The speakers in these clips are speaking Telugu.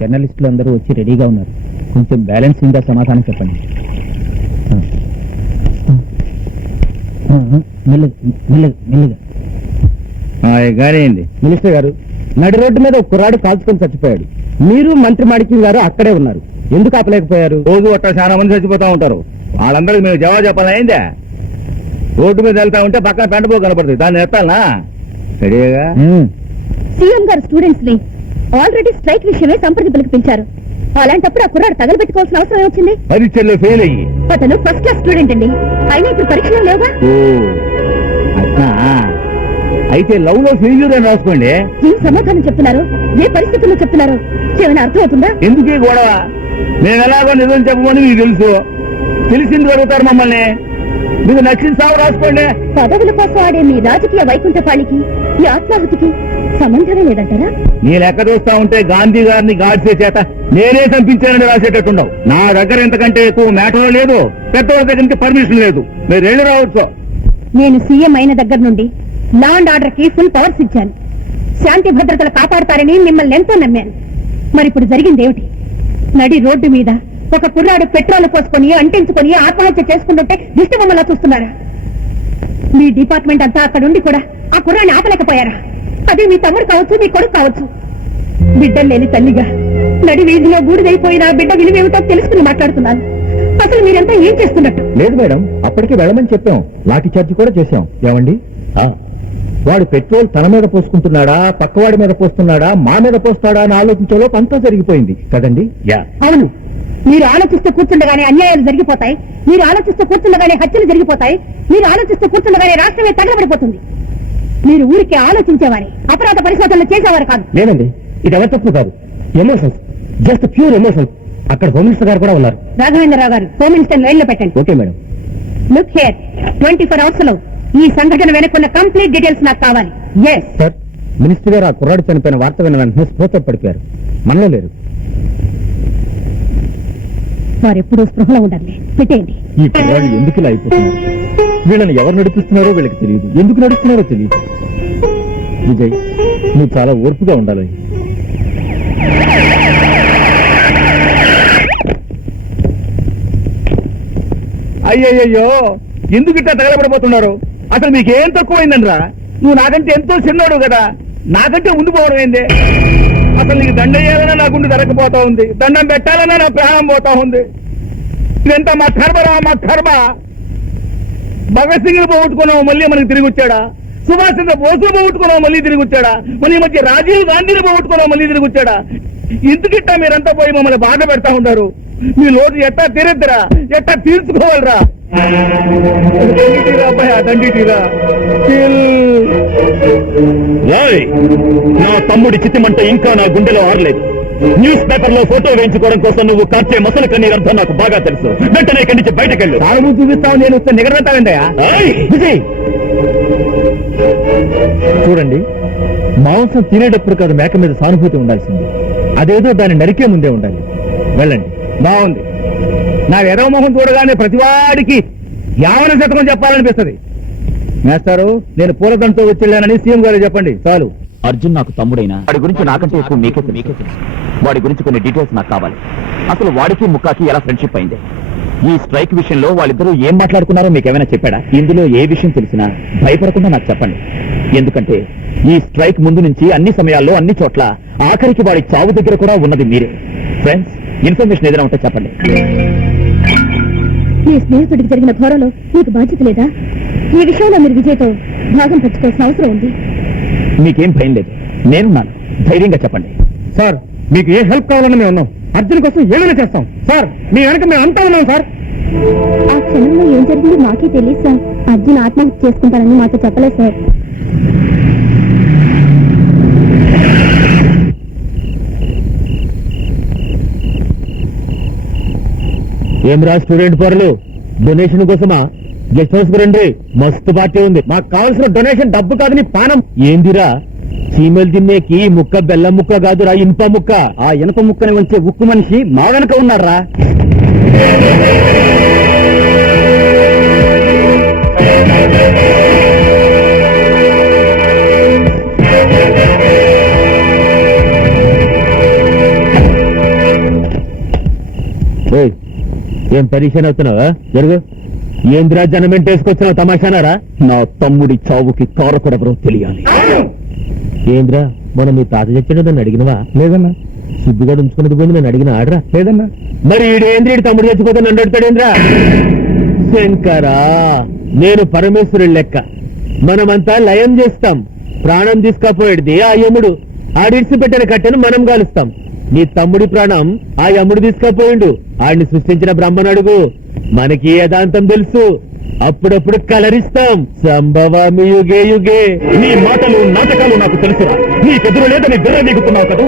జర్నలిస్టులు అందరూ వచ్చి రెడీగా ఉన్నారు. కొంచెం బ్యాలెన్సింగ్ గా సమాధానం చెప్పండి. మెల్లిగా గారేంది మినిస్టర్ గారు, నడి రోడ్డు మీద ఒక కుర్రాడు కాల్చుకొని చచ్చిపోయాడు. మీరు మంత్రి మాణిక్యం గారు అక్కడే ఉన్నారు. ఎందుకు ఆపలేకపోయారు? రోజు అట్లా చాలా మంది చచ్చిపోతా ఉంటారు. వాళ్ళందరికీ మేము జవాబు చెప్పాలా ఏందా? రోడ్డు మీద వెళ్తా ఉంటే పక్కన పెంటపో కనపడుతుంది, దాన్ని ఎత్తాలనా? రెడీగా సీఎం గారు స్టూడెంట్స్ ని ఆల్రెడీ స్ట్రైక్ విషయమే సంప్రదింపులకు పిలిచారు. అలాంటప్పుడు ఆ కుర్రాడు తగలబెట్టుకోవాల్సిన అవసరం వచ్చింది. పరీక్షల్లో ఫెయిల్ అయ్యి. అతను ఫస్ట్ క్లాస్ స్టూడెంట్ అండి. అయినా ఇప్పుడు పరీక్షలు లేవుగా. అట్లా అయితే లవ్ లో ఫెయిల్యూర్ అని రాసుకోండి. ఏం సమాధానం చెప్తున్నారు? ఏ పరిస్థితుల్లో చెప్తున్నారు? ఏమైనా అర్థం అవుతుందా? ఎందుకు ఈ గొడవ? నేను ఎలాగో నిజం చెప్పమని మీకు తెలుసు. తెలిసింది అడుగుతారు మమ్మల్ని. మీకు నచ్చిన సాగు రాసుకోండి. పదవుల కోసం ఆడే మీ రాజకీయ వైకుంఠపాళికి ఈ ఆత్మాహుతికి సంబంధమే లేదంటారా? నీ లెక్క చూస్తా ఉంటే గాంధీ గారిని గాడ్సే చేత నేనే చంపించానని రాసేటట్టుండవు. నా దగ్గర ఎంతకంటే ఎక్కువ మ్యాటర్ లేదు, పెద్దవాళ్ళ దగ్గర నుంచి పర్మిషన్ లేదు. మీరు వెళ్ళి రావచ్చు. నేను సీఎం అయిన దగ్గర నుండి లా అండ్ ఆర్డర్ కి ఫుల్ పవర్స్ ఇచ్చాను. శాంతి భద్రతలు కాపాడతారని మిమ్మల్ని ఎంతో నమ్మాను. మరి ఇప్పుడు జరిగింది ఏమిటి? నడి రోడ్డు మీద ఒక కుర్రాడు పెట్రోల్ పోసుకొని అంటించుకొని ఆత్మహత్య చేసుకుంటుంటే దిష్టి బొమ్మలా చూస్తున్నారా? మీ డిపార్ట్మెంట్ అంతా అక్కడుండి కూడా ఆ కుర్రాన్ని ఆపలేకపోయారా? అది మీ తమ్ముడు కావచ్చు, మీ కొడుకు కావచ్చు. బిడ్డలు లేని తల్లిగా నడి వీధిలో బూడిదైపోయిన బిడ్డ విలువేమిటో తెలుసుకుని మాట్లాడుతున్నాను. అసలు మీరంతా ఏం చేస్తున్నట్టు? లేదు మేడం, అప్పటికి వెళ్ళమని చెప్పాం. లాఠీ చార్జ్ కూడా చేశాం. ఏమండి, వాడు పెట్రోల్ తన మీద పోసుకుంటున్నాడా, పక్కవాడి మీద పోస్తున్నాడా, మా మీద పోస్తాడా అని ఆలోచించేలో అంతా జరిగిపోయింది కదండి? అవును, మీరు ఆలోచిస్తూ కూర్చుండగానే అన్యాయాలు జరిగిపోతాయి. మీరు ఆలోచిస్తూ కూర్చుండగానే హత్యలు జరిగిపోతాయి. మీరు ఆలోచిస్తూ కూర్చుండగానే రాష్ట్రమే తగలబడిపోతుంది. మీరు ఊరికి ఆలోచించేవారే, అపరాధ పరిశోధనలు చేసేవారు కాదు. లేదండి, ఇది ఎవరి తప్పు కాదు. Emotions, just pure emotions. అక్కడ హోమ్ మినిస్టర్ గారు కూడా ఉన్నారు. రాఘవేంద్రరావు గారు, హోమ్ మినిస్టర్ లైన్ లో పెట్టండి. Okay madam. Look here, 24 hours లో ఈ సంఘటన వెనక్కున్న కంప్లీట్ డీటెయిల్స్ నాకు కావాలి. ఎస్ సార్, మినిస్టర్ గారు ఆ కుర్రాడు చనిపోయిన వార్త విన్న వెంటనే స్ఫూర్తి పడిపోయారు. మనలో లేరు. వారెప్పుడూ స్పృహలో ఉండాలి. పెట్టేయండి. ఈ కుర్రాడు ఎందుకు ఇలా అయిపోతున్నారు? వీళ్ళని ఎవరు నడిపిస్తున్నారో వీళ్ళకి తెలియదు, ఎందుకు నడుస్తున్నారో తెలియదు. విజయ్, నువ్వు చాలా ఓర్పుగా ఉండాలి. అయ్యయ్యో, ఎందుకు ఇట్లా తగలబడిపోతున్నారు? అసలు మీకేం తక్కువైందనరా? నువ్వు నాకంటే ఎంతో చిన్నాడు కదా, నాకంటే ముందు పోవడం ఏంది? అసలు నీకు దండ వేయాలన్నా నా గుండె జరగకపోతా ఉంది, దండం పెట్టాలన్నా నా ప్రాణం పోతా ఉంది. ఇదంతా మా కర్మరా, మా కర్మ. భగత్ సింగ్ పోగొట్టుకున్నావు, మళ్ళీ మనకి తిరిగి వచ్చాడా? సుభాష్ చంద్ర బోసు పోగొట్టుకున్నావు, మళ్ళీ తిరిగి వచ్చాడా? మన ఈ మధ్య రాజీవ్ గాంధీని పోగొట్టుకున్నావు, మళ్ళీ తిరిగి వచ్చాడా? ఎందుకిట్టా మీరంతా పోయి మమ్మల్ని బాధ పెడతా ఉంటారు? మీ లోటు ఎట్టా తీరెద్దరా, ఎట్టా తీర్చుకోవాలరా? దండి తీరా. నా తమ్ముడి చిత్తిమంట ఇంకా నా గుండెలో ఆరలేదు. న్యూస్ పేపర్ లో ఫోటో వేయించుకోవడం కోసం నువ్వు కార్చే మసలు కన్నీరు అర్థం నాకు బాగా తెలుసు. వెంటనే ఇక్కడి నుంచి బయటకెళ్ళు. తాను చూపిస్తావు, నేను వస్తే నిగడతానండయా? విజయ్, చూడండి, మాంసం తినేటప్పుడు కాదు మేక మీద సానుభూతి ఉండాల్సింది. అదేదో దాన్ని నరికే ముందే ఉండాలి. వెళ్ళండి. బాగుంది. నా ఎదవ మొహం చూడగానే ప్రతివాడికి 50 శతకం చెప్పాలనిపిస్తుంది. మేస్తారు, నేను పూలదండతో వచ్చేళ్ళానని సీఎం గారు చెప్పండి చాలు. అర్జున్ నాకు తమ్ముడైనా వాడి గురించి నాకంటే ఎక్కువ మీకే తెలుసు. వాడి గురించి కొన్ని డీటెయిల్స్ నాకు కావాలి. అసలు వాడికి ముక్కాకి ఎలా ఫ్రెండ్షిప్ అయింది? ఈ స్ట్రైక్ విషయంలో వాళ్ళిద్దరూ ఏం మాట్లాడుకున్నారో మీకేమైనా చెప్పాడా? ఇందులో ఏ విషయం తెలిసినా భయపడకుండా నాకు చెప్పండి. ఎందుకంటే ఈ స్ట్రైక్ ముందు నుంచి అన్ని సమయాల్లో అన్ని చోట్ల ఆఖరికి వాడి చావు దగ్గర కూడా ఉన్నది మీరే. ఫ్రెండ్స్, ఇన్ఫర్మేషన్ ఏదైనా ఉంటే చెప్పండి. మీ స్నేహితుడికి జరిగిన ఘోరంలో మీకు బాధ్యత లేదా? ఈ విషయంలో మీరు విజయ్తో భాగం పంచుకోవాల్సిన అవసరం ఉంది. మీకేం భయం లేదు, నేనున్నాను. ధైర్యంగా చెప్పండి. సార్, మీకు ఏ హెల్ప్ కావాలని మేము ఉన్నాం. అర్జున్ కోసం ఏమైనా చేస్తాం సార్. మీ వెనక మేము అంతా ఉన్నాం సార్. ఆ క్షణంలో ఏం జరిగింది మాకే తెలియదు సార్. అర్జున్ ఆత్మహత్య చేసుకుంటారని మాతో చెప్పలేదు సార్. ఏమిరా స్టూడెంట్ పరులు, డొనేషన్ కోసమా? గెస్ట్ హౌస్ కు రండి, మస్తు పార్టీ ఉంది. మాకు కావాల్సిన డొనేషన్ డబ్బు కాదు, నీ పానం. ఏందిరా, చీమలు తిన్నేకి ముక్క బెల్లం ముక్క కాదురా, ఇనుప ముక్క. ఆ ఇనుప ముక్కని వచ్చే ఉక్కు మనిషి మా వెనక ఉన్నారా? ఏం పరిశాన్ అవుతున్నావా? జరుగు. ఏంద్రా జనమెంట్ వేసుకొచ్చినావు? తమాషానారా? నా తమ్ముడి చావుకి కారకుడెవరో తెలియాలి. ఏంద్రా మొన్న మీ తాత చచ్చిన నన్ను అడిగినవా? లేదన్నా. సిద్ధిగాడు ఉంచుకున్నది పోయింది నన్ను అడిగిన ఆడరా? లేదన్నా. మరి ఈడేంద్రీడి తమ్ముడు చచ్చిపోతే నన్ను అడుగుతాడేంద్రా? శంకరా, నేను పరమేశ్వరుడి లెక్క. మనమంతా లయం చేస్తాం. ప్రాణం తీసుకపోయేది ఆ యముడు. ఆడిడ్సి పెట్టిన కట్టెను మనం గాలుస్తాం. నీ తమ్ముడి ప్రాణం ఆ యముడు తీసుకపోయిండు. ఆడిని సృష్టించిన బ్రహ్మను అడుగు. మనకి ఏదాంతం తెలుసు. అప్పుడప్పుడు కలరిస్తాం. సంభవామి యుగే యుగే. నీ మాటలు నాటకాలు నాకు తెలుసురా. నీకెదురు లేదని బెర్ర నీకుతున్నావు కదా.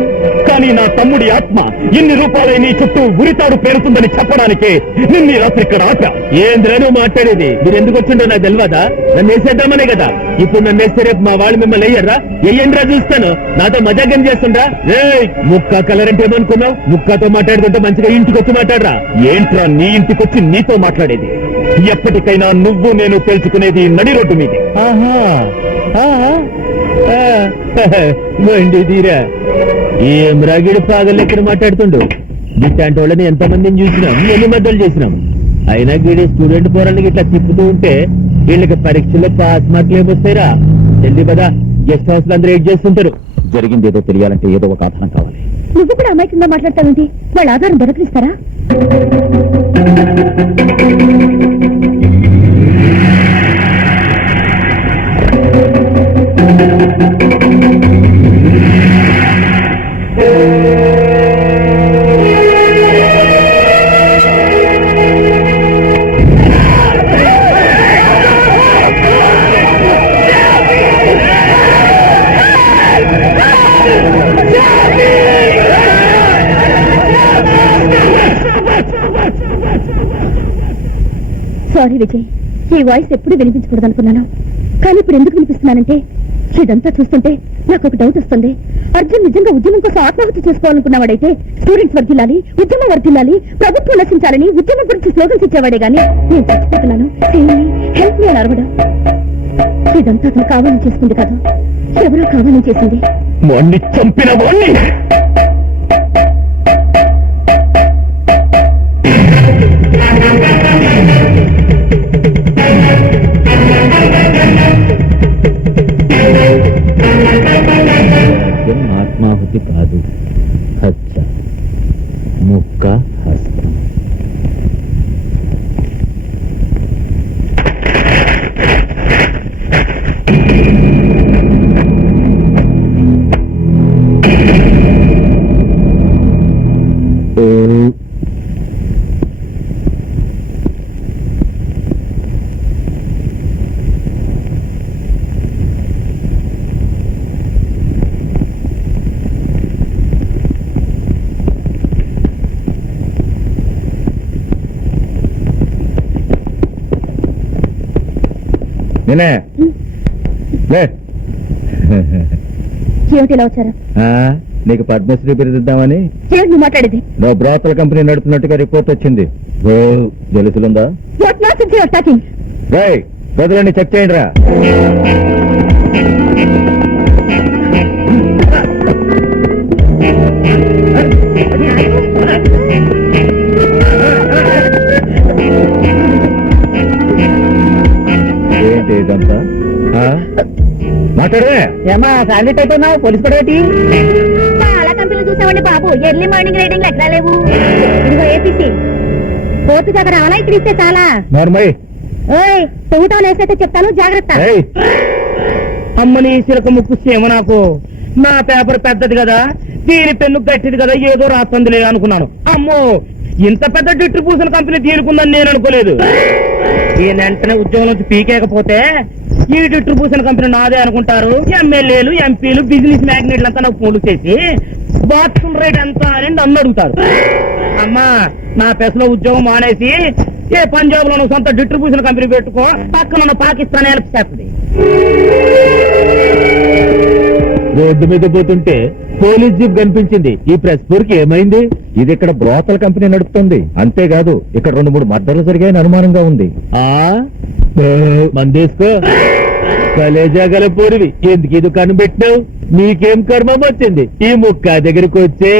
కానీ నా తమ్ముడి ఆత్మ ఎన్ని రూపాయలై నీ చుట్టూ ఉరితాడు పేరుతుందని చెప్పడానికే నిన్ను ఈ రాత్రి ఇక్కడ ఆపా. ఏంద్రా నువ్వు మాట్లాడేది? మీరు ఎందుకు వచ్చిండో నాకు తెలియదా? నన్ను వేసేద్దామనే కదా. ఇప్పుడు నన్ను వేస్తే రేపు మా వాళ్ళు మిమ్మల్ని వేయర్రా? వెయ్యండ్రా చూస్తాను. నాతో మజాగం చేస్తుండ్రా? ముక్క కలర్ అంటే ఏమనుకున్నావు? ముక్కతో మాట్లాడుతుంటే మంచిగా ఇంటికి వచ్చి మాట్లాడరా. ఏంట్రా నీ ఇంటికొచ్చి నీతో మాట్లాడేది? ఎప్పటికైనా నువ్వు నేను తెలుసుకునేది నడి రోడ్డు మీదే. మండి తీరా. ఏం రాగిడి పాగలెక్కడ మాట్లాడుతుండు? ఇట్లాంటి వాళ్ళని ఎంతమందిని చూసినాం, ఎన్ని మద్దలు చేసినాం. అయినా గీడి స్టూడెంట్ పోరాళ్ళకి ఇట్లా తిప్పుతూ ఉంటే వీళ్ళకి పరీక్షల్లో పాస్ మార్కులు ఏమొస్తాయిరా? జల్దీ పదా, గెస్ట్ హౌస్ లో అందరూ ఏడ్ చేస్తుంటారు. జరిగింది ఏదో తెలియాలంటే ఏదో ఒక ఆధారం కావాలి. నువ్వు కూడా అమాయకంగా మాట్లాడతావేంటి? వాళ్ళ ఆధారం దొరకలిస్తారా? సారీ విజయ్, ఈ వాయిస్ ఎప్పుడు వినిపించకూడదు అనుకున్నాను. కానీ ఇప్పుడు ఎందుకు వినిపిస్తున్నానంటే, ఇదంతా చూస్తుంటే నాకు ఒక డౌట్ వస్తుంది. అర్జున్ నిజంగా ఉద్యమం కోసం ఆత్మహత్య చేసుకోవాలనుకున్నవాడైతే స్టూడెంట్స్ వర్ధిల్లాలి, ఉద్యమం వర్ధిల్లాలి, ప్రభుత్వం నశించాలని ఉద్యమం గురించి స్లోగన్స్ ఇచ్చేవాడే గానీ నేను చచ్చిపోతున్నాను, హెల్ప్ మీ అని అరవడం. ఇదంతా అతను కావాలని చేసుకుంది కాదు, ఎవరో కావాలని చేసింది. వాణ్ణి చంపిన వాణ్ణి ఆత్మాహుతి కాదు, హత్య. ముక్క హస్తం. నేనే లే. ఏమిటి ఇలా వచ్చారా? నీకు పద్మశ్రీ బిరుదిద్దామని. ఏమిటి నువ్వు మాట్లాడేది? నువ్వు బ్రోతల కంపెనీ నడుపుతున్నట్టుగా రిపోర్ట్ వచ్చింది. తెలుసులుందా? What nonsense you are talking? రేయ్, ప్రజలని చెక్ చేయండి రా. ఏంటి ఇదంతా? మాట్లాడే ఏమా శాండిట్ అయిపోయినావు? పోలీస్ పడేటి చాలా కంపెనీలు చూసామండి బాబు. ఎర్లీ మార్నింగ్ రైడింగ్ ఎట్లా లేవు. ఇదిగో ఏపీసీ కోర్టు దగ్గర అలా ఇక్కడ ఇస్తే చాలా. నార్మల్. ఓయ్, తొంగటం వేసైతే చెప్తాను, జాగ్రత్త. అమ్మని సిలక ముక్కు సేమ నాకు. నా పేపర్ పెద్దది కదా, దీని పెన్ను గట్టిది కదా, ఏదో రాస్తుంది అనుకున్నాను. అమ్మో, ఇంత పెద్ద డిస్ట్రిబ్యూషన్ కంపెనీ తీరుకుందని నేను అనుకోలేదు. ఈ వెంటనే ఉద్యోగం నుంచి పీకేకపోతే ఈ డిస్ట్రిబ్యూషన్ కంపెనీ నాదే అనుకుంటారు. ఎమ్మెల్యేలు, ఎంపీలు, బిజినెస్ మ్యాగ్నెట్లు అంతా నాకు ఫోన్లు చేసి బాత్రూమ్ రేట్ ఎంత అని నన్ను అడుగుతారు. అమ్మా, నా పెసలో ఉద్యోగం మానేసి ఏ పంజాబ్ లో సొంత డిస్ట్రిబ్యూషన్ కంపెనీ పెట్టుకో, పక్కన ఉన్న పాకిస్తాన్ హెల్ప్ చేస్తుంది. రోడ్డు మీద పోతుంటే పోలీస్ జీప్ కనిపించింది. ఈ ప్రెస్ పూర్కి ఏమైంది? ఇది ఇక్కడ బ్రోతల కంపెనీ నడుపుతుంది. అంతేకాదు, ఇక్కడ 2-3 మర్డర్లు జరిగాయని అనుమానంగా ఉంది. మందేసుకో కలేజా గల పూర్వి. ఎందుకు ఈ దుకాణం పెట్టినావు? నీకేం కర్మం వచ్చింది? ఈ ముక్క దగ్గరికి వచ్చే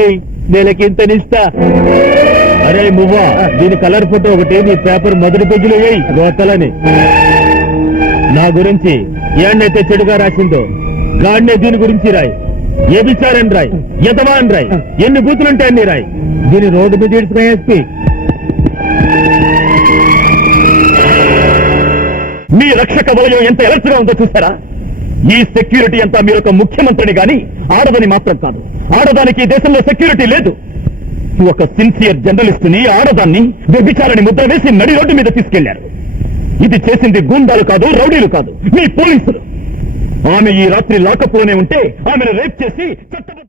నెలకింతనిస్తా. అరే మువ్వా దీని కలర్ ఫోటో ఒకటి నీ పేపర్ మొదటి పేజీలో వేయి గోతలని నా గురించి ఏండైతే చెడుగా రాసిందో గాడినే దీని గురించి రాయి ఏ విచారని రాయి ఎంతవా అని రాయి ఎన్ని బూతులుంటే అన్ని రాయి దీని రోడ్డు మీద ఇడుచుకునే ఎస్పీ మీ రక్షక వలయం ఎంత ఎలర్ట్గా ఉందో చూసారా? ఈ సెక్యూరిటీ అంతా మీరు ఒక ముఖ్యమంత్రిని గాని ఆడదని మాత్రం కాదు. ఆడదానికి ఈ దేశంలో సెక్యూరిటీ లేదు. ఒక సిన్సియర్ జర్నలిస్ట్ ని ఆడదాన్ని వ్యభిచారాన్ని ముద్ర వేసి నడి రోడ్డు మీద తీసుకెళ్లారు. ఇది చేసింది గూండాలు కాదు, రౌడీలు కాదు, మీ పోలీసులు. ఆమె ఈ రాత్రి లాకప్ లోనే ఉంటే ఆమెను రేప్ చేసి చట్టబద్ధ